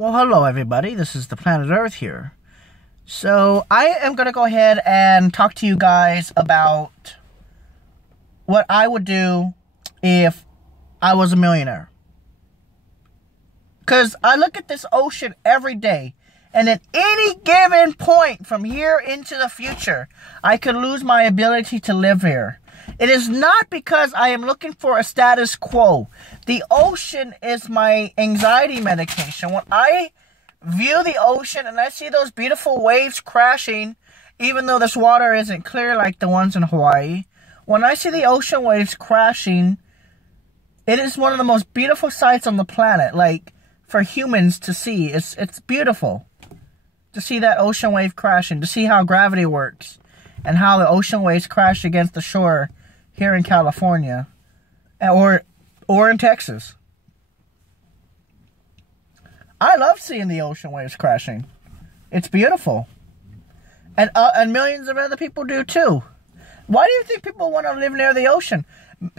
Well, hello everybody, this is the Planet Earth here. So, I am going to go ahead and talk to you guys about what I would do if I was a millionaire. Because I look at this ocean every day, and at any given point from here into the future, I could lose my ability to live here. It is not because I am looking for a status quo. The ocean is my anxiety medication. When I view the ocean and I see those beautiful waves crashing, even though this water isn't clear like the ones in Hawaii, when I see the ocean waves crashing, it is one of the most beautiful sights on the planet, like for humans to see. It's beautiful to see that ocean wave crashing, to see how gravity works and how the ocean waves crash against the shore here in California or in Texas. I love seeing the ocean waves crashing. It's beautiful. And millions of other people do too. Why do you think people want to live near the ocean?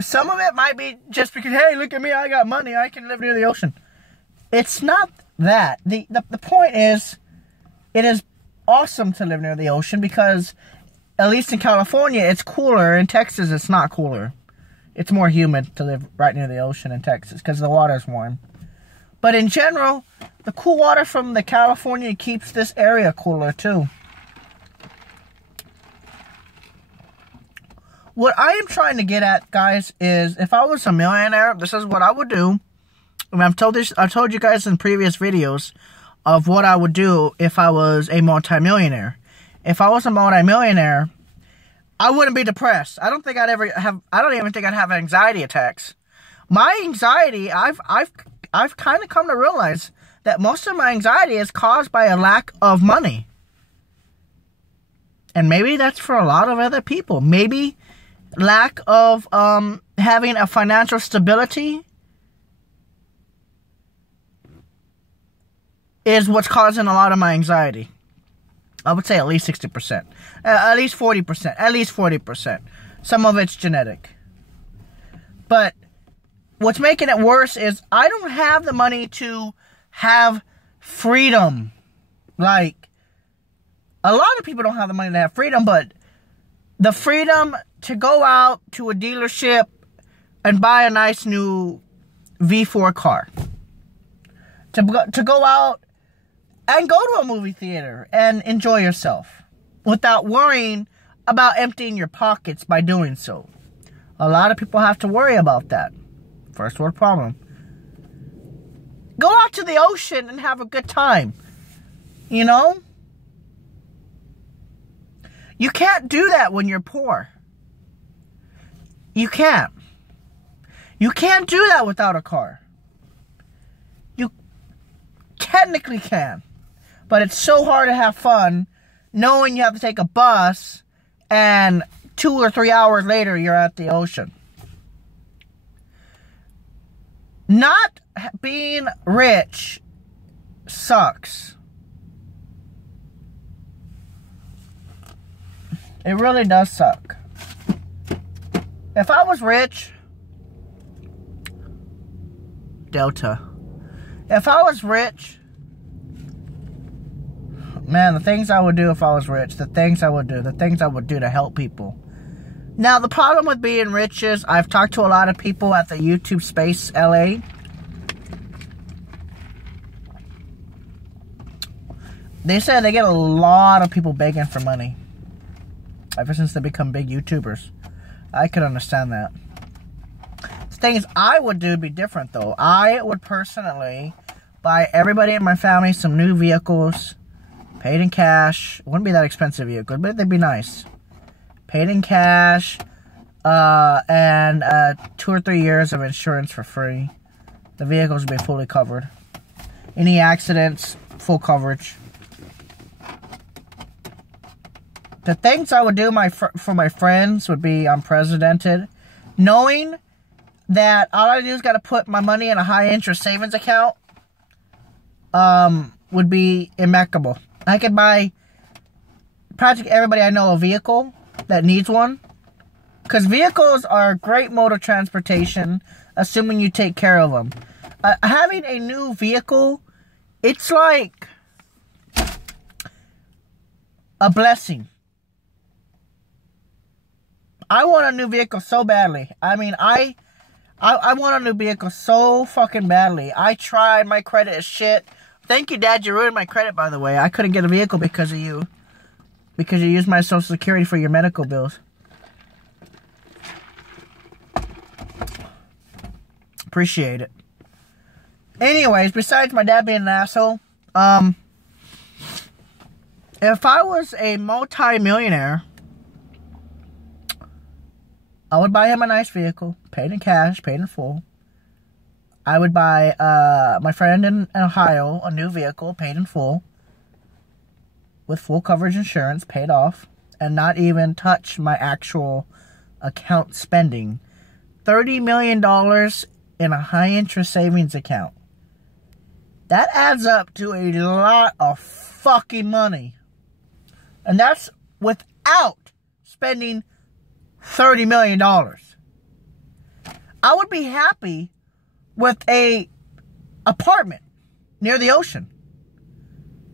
Some of it might be just because, hey, look at me, I got money, I can live near the ocean. It's not that. The point is, it is awesome to live near the ocean because, at least in California, it's cooler. In Texas, it's not cooler. It's more humid to live right near the ocean in Texas because the water's warm. But in general, the cool water from the California keeps this area cooler too. What I am trying to get at, guys, is if I was a millionaire, this is what I would do. And I've told you guys in previous videos of what I would do if I was a multimillionaire. If I was a multimillionaire, I wouldn't be depressed. I don't even think I'd have anxiety attacks. My anxiety, I've kind of come to realize that most of my anxiety is caused by a lack of money. And maybe that's for a lot of other people. Maybe lack of having a financial stability is what's causing a lot of my anxiety. I would say at least 60%. At least 40%. At least 40%. Some of it's genetic. But what's making it worse is I don't have the money to have freedom. Like, a lot of people don't have the money to have freedom, but the freedom to go out to a dealership and buy a nice new V4 car. To go out and go to a movie theater and enjoy yourself without worrying about emptying your pockets by doing so. A lot of people have to worry about that. First world problem. Go out to the ocean and have a good time. You know? You can't do that when you're poor. You can't. You can't do that without a car. You technically can. But it's so hard to have fun knowing you have to take a bus and 2 or 3 hours later you're at the ocean. Not being rich sucks. It really does suck. If I was rich, Delta. If I was rich, man, the things I would do if I was rich, the things I would do to help people. Now, the problem with being rich is, I've talked to a lot of people at the YouTube Space LA. They said they get a lot of people begging for money ever since they become big YouTubers. I could understand that. The things I would do would be different, though. I would personally buy everybody in my family some new vehicles, paid in cash. It wouldn't be that expensive vehicle, but they'd be nice. Paid in cash, and 2 or 3 years of insurance for free. The vehicles would be fully covered. Any accidents, full coverage. The things I would do for my friends would be unprecedented. Knowing that all I do is got to put my money in a high-interest savings account would be impeccable. I could buy practically everybody I know a vehicle that needs one. Because vehicles are a great mode of transportation, assuming you take care of them. Having a new vehicle It's like a blessing. I want a new vehicle so badly. I mean, I want a new vehicle so fucking badly. I tried. My credit is shit. Thank you, Dad. You ruined my credit, by the way. I couldn't get a vehicle because of you. Because you used my Social Security for your medical bills. Appreciate it. Anyways, besides my dad being an asshole, if I was a multi-millionaire, I would buy him a nice vehicle, paid in cash, paid in full. I would buy my friend in Ohio a new vehicle, paid in full, with full coverage insurance, paid off, and not even touch my actual account spending. $30 million in a high-interest savings account. That adds up to a lot of fucking money. And that's without spending $30 million. I would be happy with a apartment near the ocean.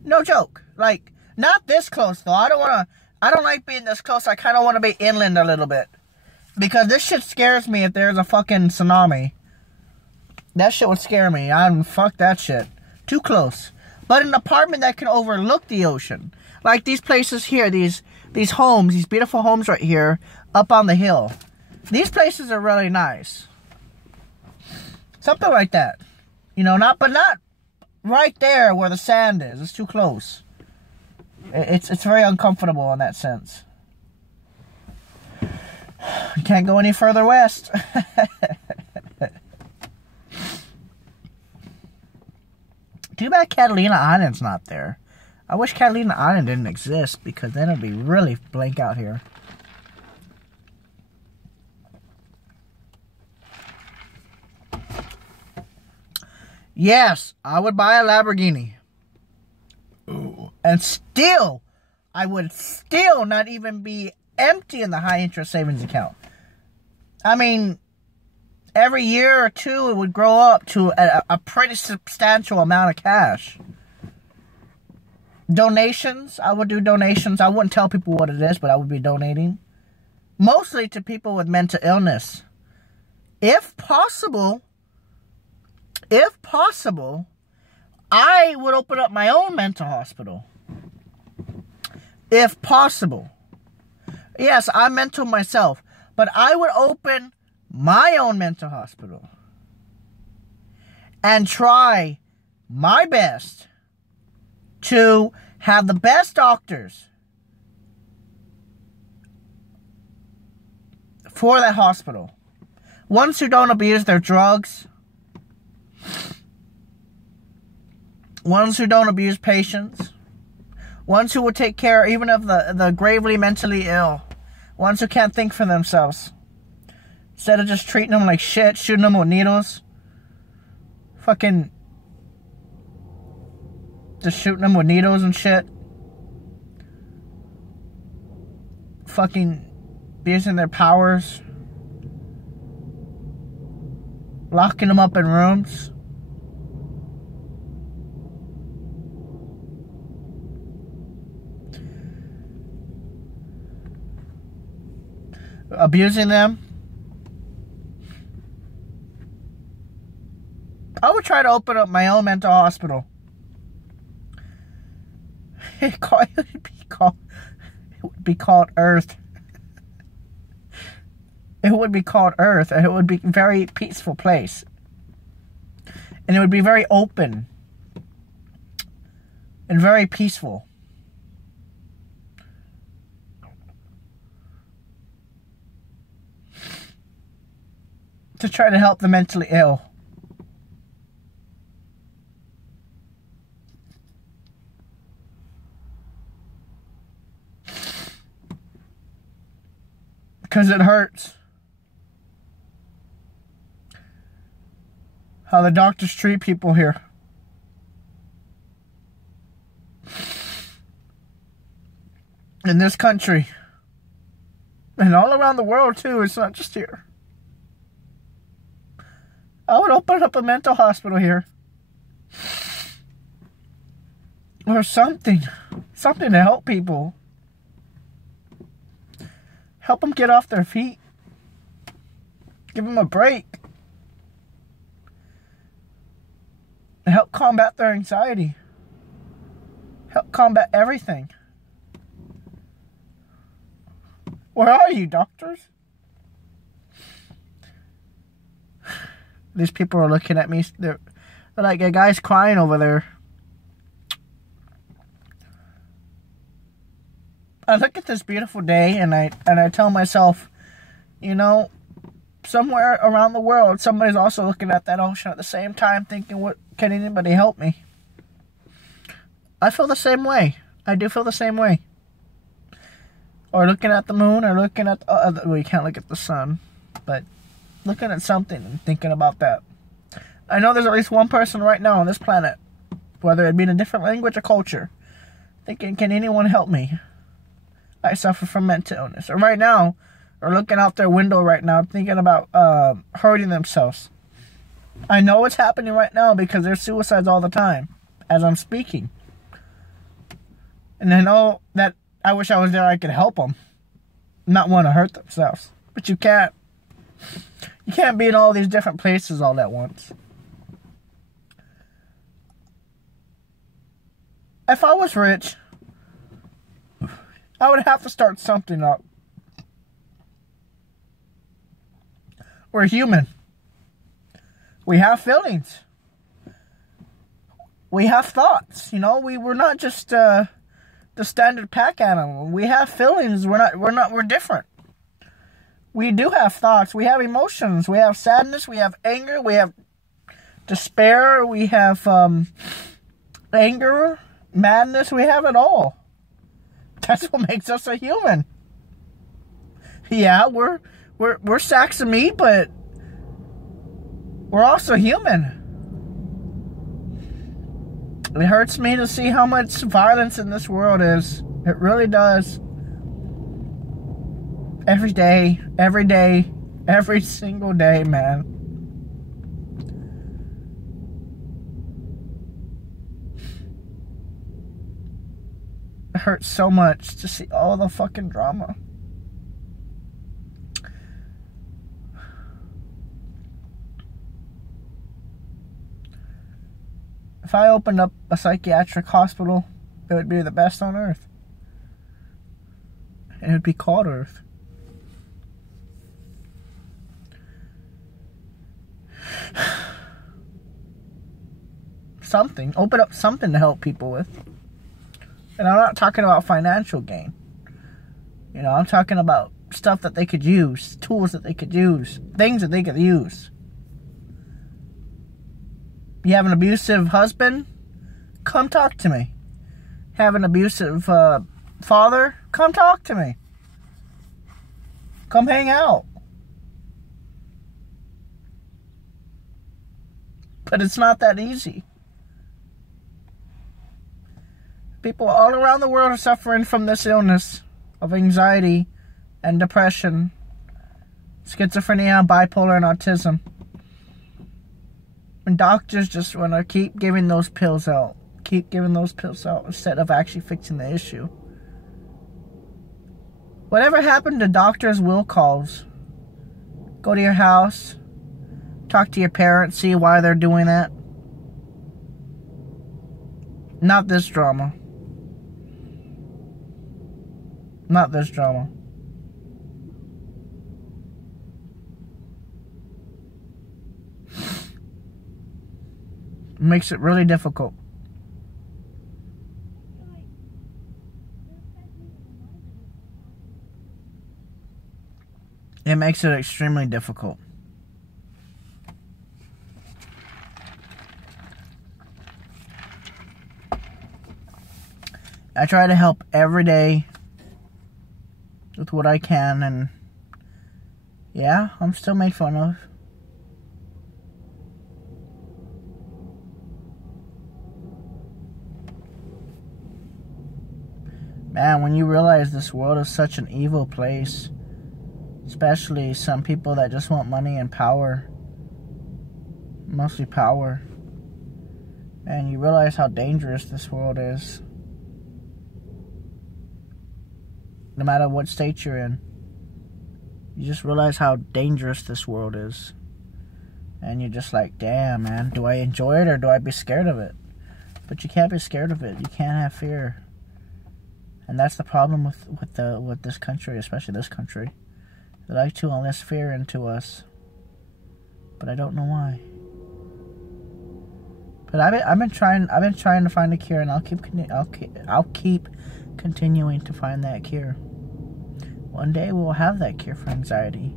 No joke. Like, not this close though. I don't like being this close. I kind of want to be inland a little bit. Because this shit scares me if there's a fucking tsunami. That shit would scare me. Fuck that shit. Too close. But an apartment that can overlook the ocean. Like these places here, these homes, these beautiful homes right here, up on the hill. These places are really nice. Something like that. You know, not right there where the sand is. It's too close. It's very uncomfortable in that sense. You can't go any further west. Too bad Catalina Island's not there. I wish Catalina Island didn't exist, because then it'd be really blank out here. Yes, I would buy a Lamborghini. Ooh. And still, I would still not even be empty in the high interest savings account. I mean, every year or two, it would grow up to a pretty substantial amount of cash. Donations, I would do donations. I wouldn't tell people what it is, but I would be donating. Mostly to people with mental illness. If possible, I would open up my own mental hospital. If possible. Yes, I'm mental myself, but I would open my own mental hospital and try my best to have the best doctors for that hospital. Ones who don't abuse their drugs. Ones who don't abuse patients. Ones who will take care even of the gravely mentally ill. Ones who can't think for themselves. Instead of just treating them like shit, shooting them with needles. Fucking just shooting them with needles and shit. Fucking abusing their powers. Locking them up in rooms. Abusing them. I would try to open up my own mental hospital. It would be called Earth. It would be called Earth, and it would be a very peaceful place. And it would be very open. And very peaceful. To try to help the mentally ill. Because it hurts. How the doctors treat people here. In this country. And all around the world too, it's not just here. I would open up a mental hospital here. or something to help people. Help them get off their feet. Give them a break. Help combat their anxiety. Help combat everything. Where are you, doctors? These people are looking at me. They're like, a guy's crying over there. I look at this beautiful day and I tell myself, you know, somewhere around the world, somebody's also looking at that ocean at the same time thinking, what, can anybody help me? I feel the same way. I do feel the same way. Or looking at the moon, or looking at, well, you can't look at the sun, but looking at something and thinking about that. I know there's at least one person right now on this planet, whether it be in a different language or culture, thinking, can anyone help me? I suffer from mental illness. Or right now, or looking out their window right now, thinking about hurting themselves. I know it's happening right now because there's suicides all the time as I'm speaking. And I know that I wish I was there, I could help them. Not want to hurt themselves. But you can't. You can't be in all these different places all at once. If I was rich, I would have to start something up. We're human. We have feelings. We have thoughts. You know, we're not just the standard pack animal. We have feelings. We're different. We do have thoughts. We have emotions. We have sadness. We have anger. We have despair. We have anger, madness. We have it all. That's what makes us a human. Yeah, we're sacks of meat, but we're also human. It hurts me to see how much violence in this world is. It really does. Every day, every single day, man. It hurts so much to see all the fucking drama. If I opened up a psychiatric hospital, it would be the best on earth. And it would be called Earth. Something. Open up something to help people with. And I'm not talking about financial gain. You know, I'm talking about stuff that they could use. Tools that they could use. Things that they could use. You have an abusive husband? Come talk to me. Have an abusive father? Come talk to me. Come hang out. But it's not that easy. People all around the world are suffering from this illness of anxiety and depression, schizophrenia, bipolar, and autism. And doctors just want to keep giving those pills out. Keep giving those pills out instead of actually fixing the issue. Whatever happened to doctors' will calls? Go to your house. Talk to your parents. See why they're doing that. Not this drama. Not this drama. It makes it really difficult. It makes it extremely difficult. I try to help every day with what I can, and yeah, I'm still made fun of. Man, when you realize this world is such an evil place, especially some people that just want money and power, mostly power, And you realize how dangerous this world is. No matter what state you're in. You just realize how dangerous this world is. And you're just like, damn, man, do I enjoy it or do I be scared of it? But you can't be scared of it. You can't have fear. And that's the problem with this country, especially this country. They like to enlist fear into us. But I don't know why. But I've been trying to find a cure, and I'll keep continuing to find that cure. One day we'll have that cure for anxiety.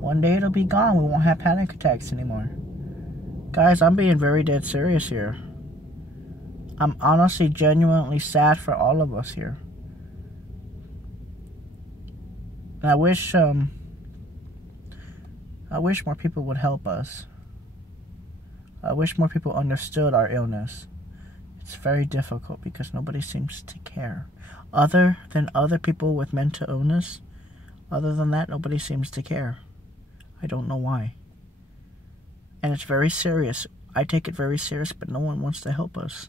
One day it'll be gone. We won't have panic attacks anymore. Guys, I'm being very dead serious here. I'm honestly, genuinely sad for all of us here. And I wish more people would help us. I wish more people understood our illness. It's very difficult because nobody seems to care. Other than other people with mental illness, other than that, nobody seems to care. I don't know why. And it's very serious. I take it very serious, but no one wants to help us.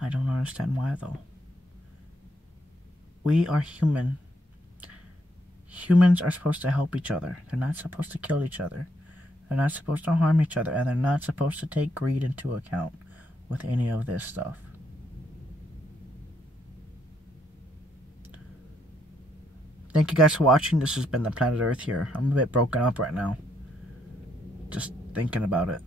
I don't understand why, though. We are human. Humans are supposed to help each other. They're not supposed to kill each other. They're not supposed to harm each other, and they're not supposed to take greed into account with any of this stuff. Thank you guys for watching. This has been the Planet Earth here. I'm a bit broken up right now. Just thinking about it.